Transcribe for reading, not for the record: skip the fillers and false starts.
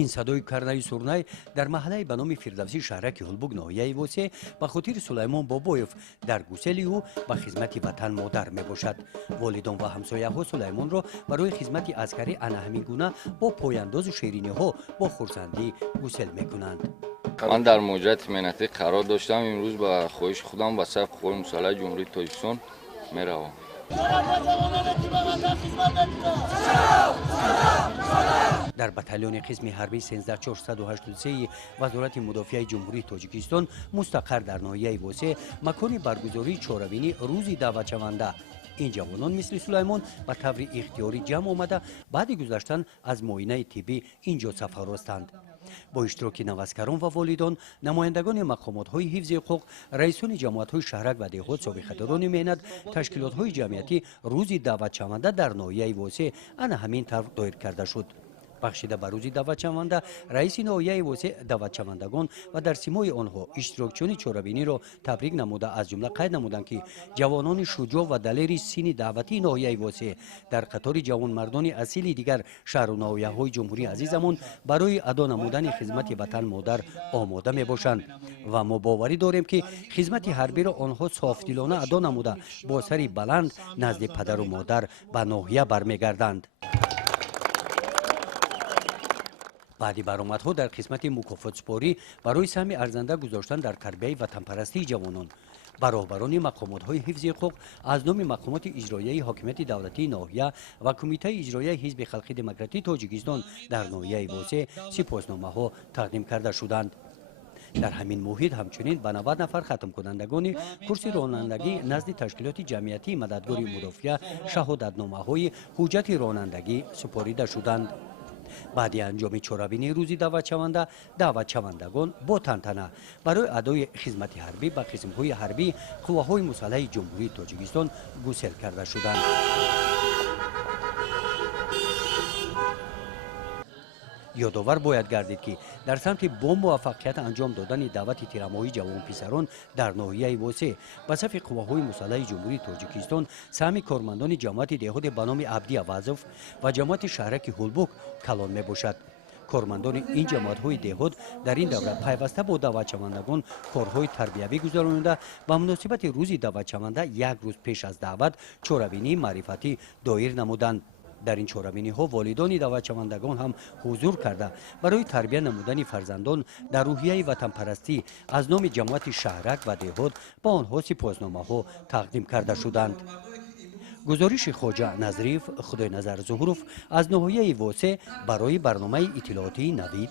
این صدای کرنای سورنای در محله به نام فردوسی شهرک هلبوگ ناحیه وسه به خاطر سلیمان بابایف در گسلی او به خدمت وطن مادر می باشد. والدان و همسایه ها سلیمان را برای خدمت عسکری همین گونه با پایانداز و شیرینی ها با خرسندی گسل می کنند. من در مهاجرت مهنتی قرار داشتم. امروز با خواهش خودم به صف قوای مسلح جمهوری تاجیکستان می روم. در بتالون قسم حربی 13483 وزارت مدافع جمهوری تاجیکستان مستقر در ناحیه وسه مکان برگزاری چهارمین روز دعوت شونده. این جوانان مثل سلیمان به طور اختیاری جمع آمده بعد گذشتن از معاینه طبی اینجا سفر رفتند. با اشتراک نوسکران و والدان، نمایندگان مقامات‌های حفظ حقوق، رئیسان جماعت‌های شهرک و دهات، سابقه‌داران مهنت، تشکیلات‌های جمعیتی روز دعوت شونده در ناحیه وسه همین طور دایر کرده شد. بخشیده به روز دعوت شونده، رئیس ناحیه وسه دعوت شوندگان و در سیمای آنها اشتراکچیان چهاربینی را تبریک نموده از جمله قید نمودند که جوانان شجاع و دلیر سین دعوتی ناحیه وسه در قطار جوانمردان اصیل دیگر شهر و ناحیه‌های جمهوری عزیزمون برای ادا نمودن خدمت وطن مادر آماده میباشند و ما باوری داریم که خدمت حربی را آنها صافدلانه ادا نموده با سری بلند نزد پدر و مادر به ناحیه برمیگردند. بعدی برآمدها در قسمت مکافات سپاری برای سهم ارزنده گذاشتن در تربیت وطن پرستی جوانان، برابران مقامات‌های حفظ حقوق از نام مقامات اجرایی حاکمیت دولتی ناحیه و کمیته اجرایی حزب خلق دموکراتیک تاجیکستان در ناحیه وسه سپاسنامه‌ها تقدیم کرده شدند. در همین محیط همچنین به 90 نفر ختم کنندگان کورس رانندگی نزد تشکیلات جمعیتی مددگار مدافع شهادتنامه‌های حجت رانندگی سپاریده شدند. بعد انجام چهارمین روزی دعوت شوندگان با تنتنه برای ادای خدمت حربی به قسم‌های حربی قواهای مسلح جمهوری تاجیکستان گسل کرده شدند. یادآور باید گردید که در سمت با موفقیت انجام دادن دعوت تیرماهی جوان پسران در ناحیه وسه به صف قواهای مسلح جمهوری تاجیکستان سهم کارمندان جماعت دهات به نام عبدی اوازوف و جماعت شهرک هلبوگ کلان می باشد. کارمندان این جماعت‌های دهات در این دوره پیوسته با دعوت شوندگان کارهای تربیوی گذراننده و مناسبت روز دعوت شونده یک روز پیش از دعوت چهاربینی معرفتی دایر نمودند. در این چهاربینی ها والدان دعوت شوندگان هم حضور کرده برای تربیت نمودن فرزندان در روحیه وطن پرستی از نام جماعت شهرک و دهات با آنها سپاسنامه ها تقدیم کرده شدند. گزارش خواجه نظریف خدای نظر ظهوروف از ناحیه وسه برای برنامه اطلاعاتی نوید.